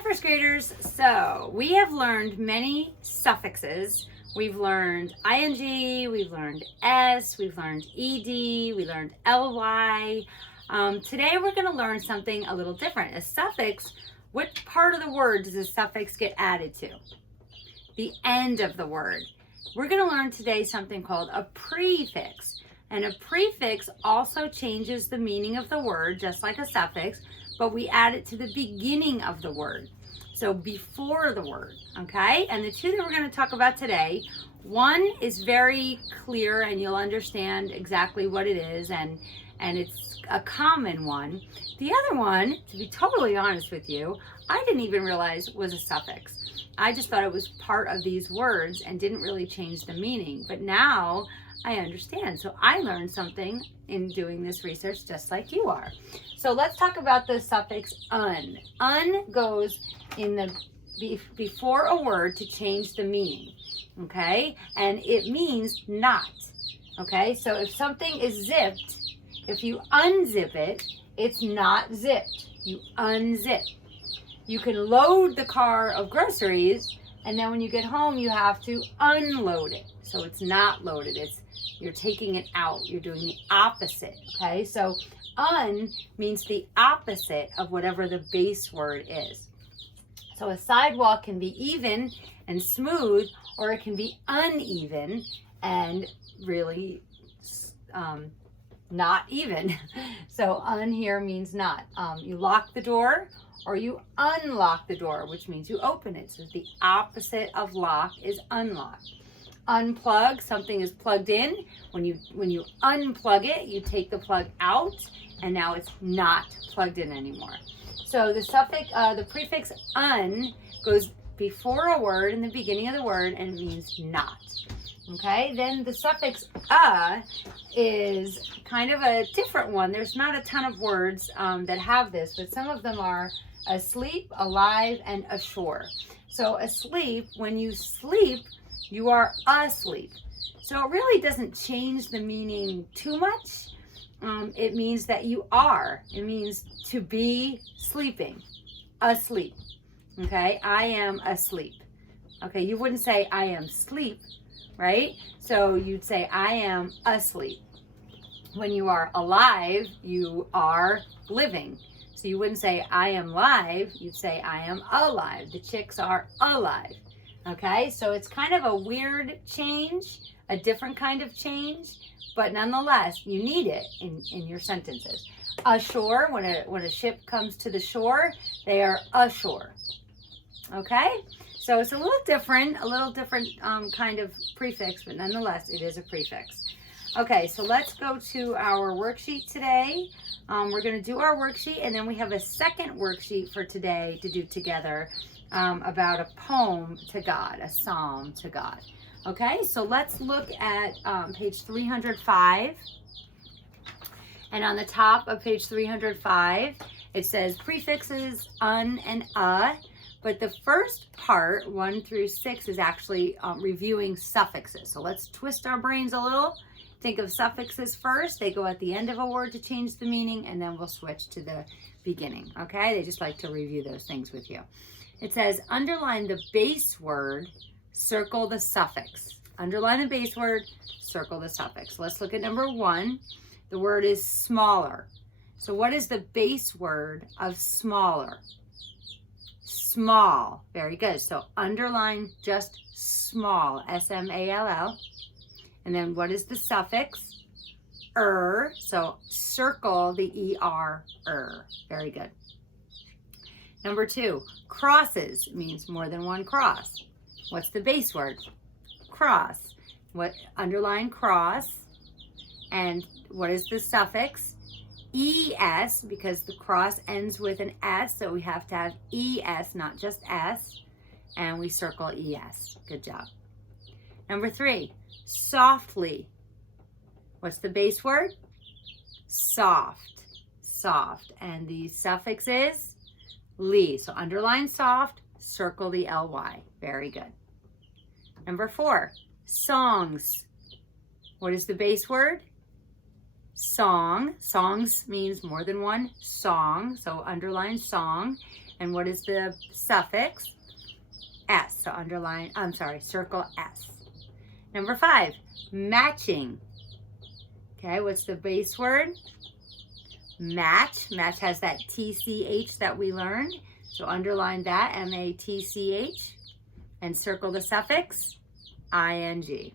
Hi, first graders. So we have learned many suffixes. We've learned ing, we've learned s, we've learned ed, we learned ly. Today we're going to learn something a little different. A suffix, what part of the word does a suffix get added to? The end of the word. We're going to learn today something called a prefix. And a prefix also changes the meaning of the word, just like a suffix, but we add it to the beginning of the word. So before the word, okay? And the two that we're going to talk about today, one is very clear and you'll understand exactly what it is, and it's a common one. The other one, to be totally honest with you, I didn't even realize was a suffix. I just thought it was part of these words and didn't really change the meaning. But now I understand. So I learned something in doing this research just like you are. So let's talk about the suffix un. Un goes in the before a word to change the meaning, okay? And it means not, okay? So if something is zipped, if you unzip it, it's not zipped. You unzip. You can load the car of groceries, and then when you get home, you have to unload it. So it's not loaded. You're taking it out. You're doing the opposite, okay? So un means the opposite of whatever the base word is. So a sidewalk can be even and smooth, or it can be uneven and really not even. So un here means not. You lock the door or you unlock the door, which means you open it. So the opposite of lock is unlock. Unplug, something is plugged in. When you unplug it, you take the plug out, and now it's not plugged in anymore. So the suffix, the prefix un goes before a word in the beginning of the word, and it means not. Okay, then the suffix is kind of a different one. There's not a ton of words that have this, but some of them are asleep, alive, and ashore. So asleep, when you sleep, you are asleep. So it really doesn't change the meaning too much. It means that you are. It means to be sleeping, asleep. Okay, I am asleep. Okay, you wouldn't say I am sleep, right? So you'd say I am asleep. When you are alive, you are living. So you wouldn't say I am live, you'd say I am alive. The chicks are alive. Okay, so it's kind of a weird change, a different kind of change, but nonetheless, you need it in your sentences. Ashore, when a ship comes to the shore, they are ashore. Okay, so it's a little different kind of prefix, but nonetheless, it is a prefix. Okay, so let's go to our worksheet today. We're going to do our worksheet, and then we have a second worksheet for today to do together about a poem to God, a psalm to God. Okay, so let's look at page 305. And on the top of page 305, it says prefixes un and but the first part, 1 through 6, is actually reviewing suffixes. So let's twist our brains a little. Think of suffixes first. They go at the end of a word to change the meaning, and then we'll switch to the beginning, okay? They just like to review those things with you. It says, underline the base word, circle the suffix. Underline the base word, circle the suffix. Let's look at number 1. The word is smaller. So what is the base word of smaller? Small. Very good. So underline just small, S-M-A-L-L. And then what is the suffix? So circle the E-R, Very good. Number 2, crosses means more than one cross. What's the base word? Cross. Underline cross. And what is the suffix? ES, because the cross ends with an S, so we have to have ES, not just S. And we circle ES. Good job. Number 3, softly. What's the base word? Soft. Soft. And the suffix is ly. So underline soft, circle the ly. Very good. Number 4, songs. What is the base word? Song. Songs means more than one song. So underline song. And what is the suffix? S. So circle S. Number 5, matching. Okay, what's the base word? Match. Match has that TCH that we learned. So underline that, M-A-T-C-H. And circle the suffix, I-N-G.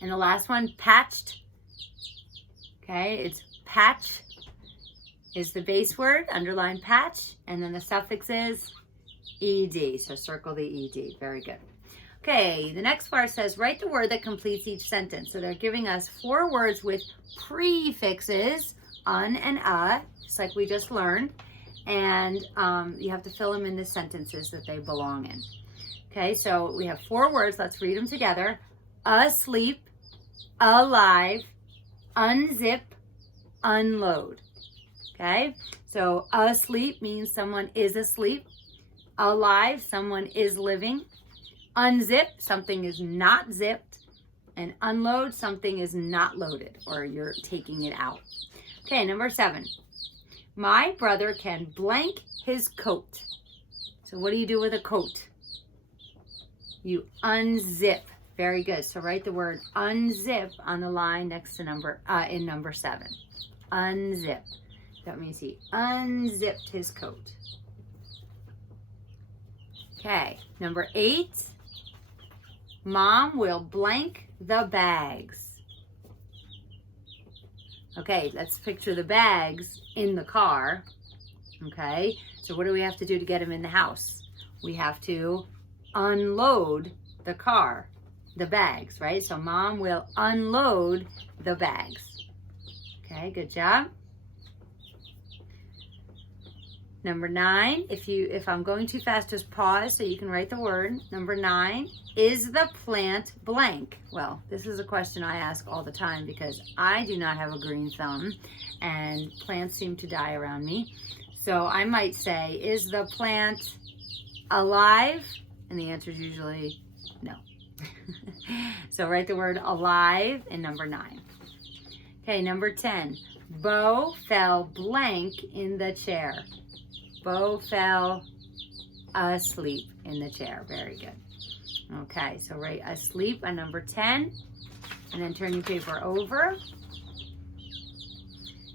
And the last one, patched. Okay, it's patch is the base word, underline patch, and then the suffix is ed. So circle the ed. Very good. Okay, the next part says write the word that completes each sentence. So they're giving us 4 words with prefixes, un and just like we just learned. And you have to fill them in the sentences that they belong in. Okay, so we have 4 words. Let's read them together. Asleep, alive, unzip, unload. Okay, so asleep means someone is asleep. Alive, someone is living. Unzip, something is not zipped. And unload, something is not loaded or you're taking it out. Okay, number 7. My brother can blank his coat. So what do you do with a coat? You unzip. Very good. So write the word unzip on the line next to number 7. Unzip. That means he unzipped his coat. Okay, number 8. Mom will blank the bags. Okay, let's picture the bags in the car. Okay, so what do we have to do to get them in the house? We have to unload the car, the bags, right? So Mom will unload the bags. Okay, good job. Number 9, if I'm going too fast, just pause so you can write the word. Number 9, is the plant blank? Well, this is a question I ask all the time because I do not have a green thumb and plants seem to die around me. So I might say, is the plant alive? And the answer is usually no. So write the word alive in number 9. Okay, number 10, Bo fell blank in the chair. Bo fell asleep in the chair. Very good. Okay, so write asleep on number 10 and then turn your paper over.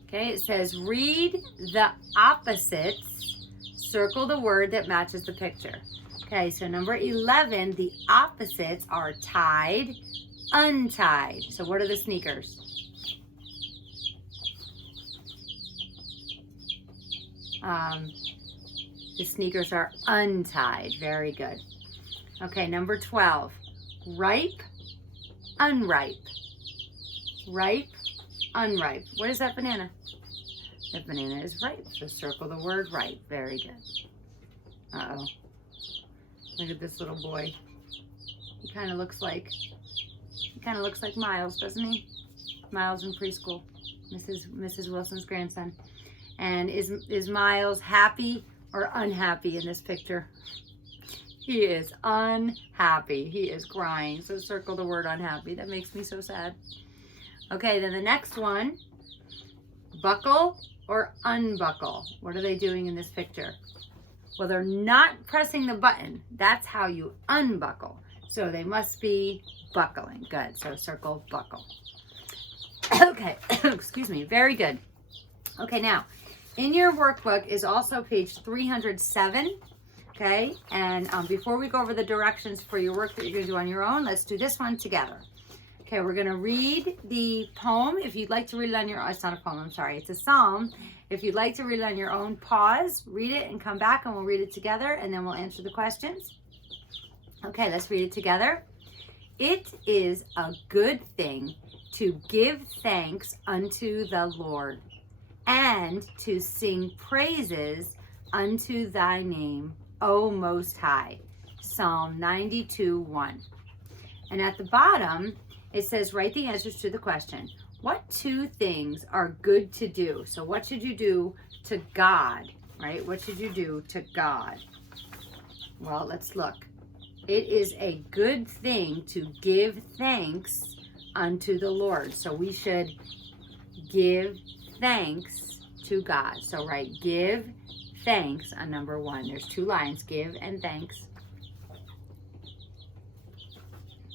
Okay, it says read the opposites. Circle the word that matches the picture. Okay, so number 11, the opposites are tied, untied. So what are the sneakers? The sneakers are untied. Very good. Okay, number 12. Ripe, unripe. Ripe, unripe. What is that banana? That banana is ripe. So circle the word ripe. Very good. Uh-oh. Look at this little boy. He kind of looks like Miles, doesn't he? Miles in preschool. Mrs. Wilson's grandson. And is Miles happy or unhappy in this picture? He is unhappy. He is crying. So circle the word unhappy. That makes me so sad. Okay, then the next one. Buckle or unbuckle. What are they doing in this picture? Well, they're not pressing the button. That's how you unbuckle. So they must be buckling. Good. So circle buckle. Okay. Excuse me. Very good. Okay, now in your workbook is also page 307. Okay, and before we go over the directions for your work that you're going to do on your own, let's do this one together. Okay, we're going to read the poem. If you'd like to read it on your own, it's not a poem, I'm sorry, it's a psalm. If you'd like to read it on your own, pause, read it, and come back, and we'll read it together, and then we'll answer the questions. Okay, let's read it together. It is a good thing to give thanks unto the Lord, and to sing praises unto thy name, O Most High. Psalm 92:1. And at the bottom, it says, write the answers to the question. What 2 things are good to do? So what should you do to God, right? What should you do to God? Well, let's look. It is a good thing to give thanks unto the Lord. So we should give thanks to God. So write give thanks on number 1. There's 2 lines, give and thanks.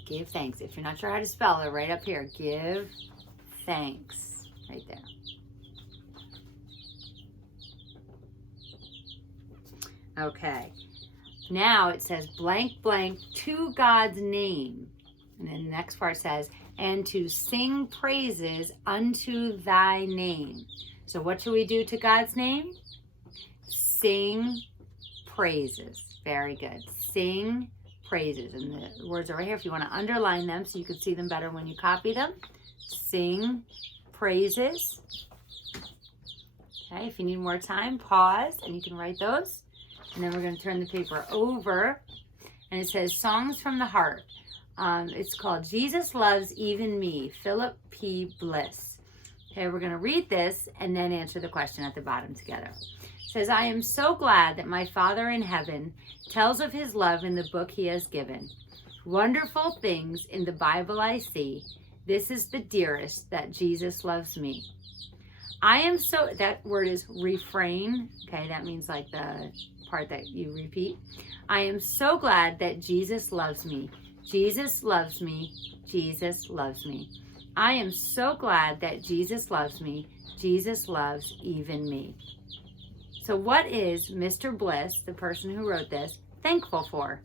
Give thanks. If you're not sure how to spell it, right up here, give thanks, right there. Okay, now it says blank blank to God's name. And then the next part says, and to sing praises unto thy name. So what should we do to God's name? Sing praises. Very good. Sing praises. And the words are right here if you want to underline them so you can see them better when you copy them. Sing praises. Okay, if you need more time, pause and you can write those. And then we're going to turn the paper over. And it says Songs from the Heart. It's called Jesus Loves Even Me, Philip P. Bliss. Okay, we're going to read this and then answer the question at the bottom together. It says, I am so glad that my Father in heaven tells of his love in the book he has given. Wonderful things in the Bible I see. This is the dearest, that Jesus loves me. I am so, that word is refrain. Okay, that means like the part that you repeat. I am so glad that Jesus loves me. Jesus loves me. Jesus loves me. I am so glad that Jesus loves me. Jesus loves even me. So what is Mr. Bliss, the person who wrote this, thankful for?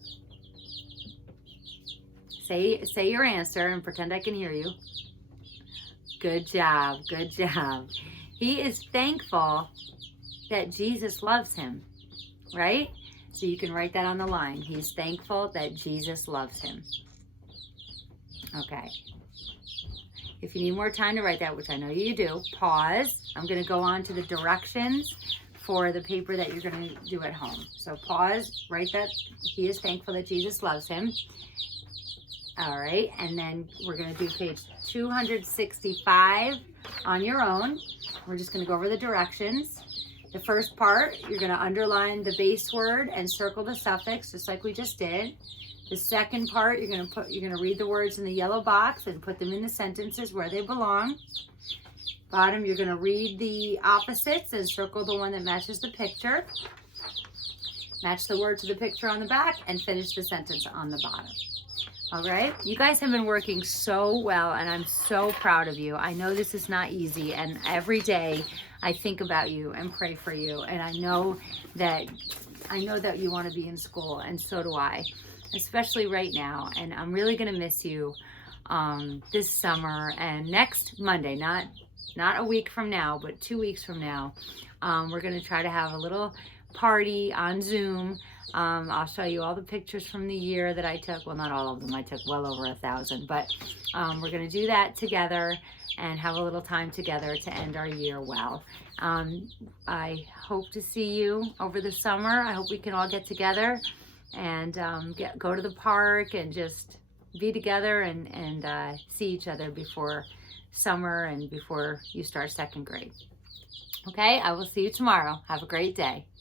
Say your answer and pretend I can hear you. Good job. Good job. He is thankful that Jesus loves him, right? So you can write that on the line. He's thankful that Jesus loves him. Okay. If you need more time to write that, which I know you do, pause. I'm going to go on to the directions for the paper that you're going to do at home. So pause, write that he is thankful that Jesus loves him. All right, and then we're going to do page 265 on your own. We're just going to go over the directions. The first part, you're going to underline the base word and circle the suffix, just like we just did. The second part, you're going to read the words in the yellow box and put them in the sentences where they belong. Bottom, you're going to read the opposites and circle the one that matches the picture. Match the word to the picture on the back and finish the sentence on the bottom. All right, you guys have been working so well and I'm so proud of you. I know this is not easy, and every day I think about you and pray for you, and I know that you want to be in school, and so do I, especially right now. And I'm really going to miss you this summer and next Monday, not a week from now, but 2 weeks from now. We're going to try to have a little party on Zoom. I'll show you all the pictures from the year that I took. Well, not all of them. I took well over 1,000, but we're going to do that together and have a little time together to end our year well. I hope to see you over the summer. I hope we can all get together and go to the park and just be together and see each other before summer and before you start second grade. Okay, I will see you tomorrow. Have a great day.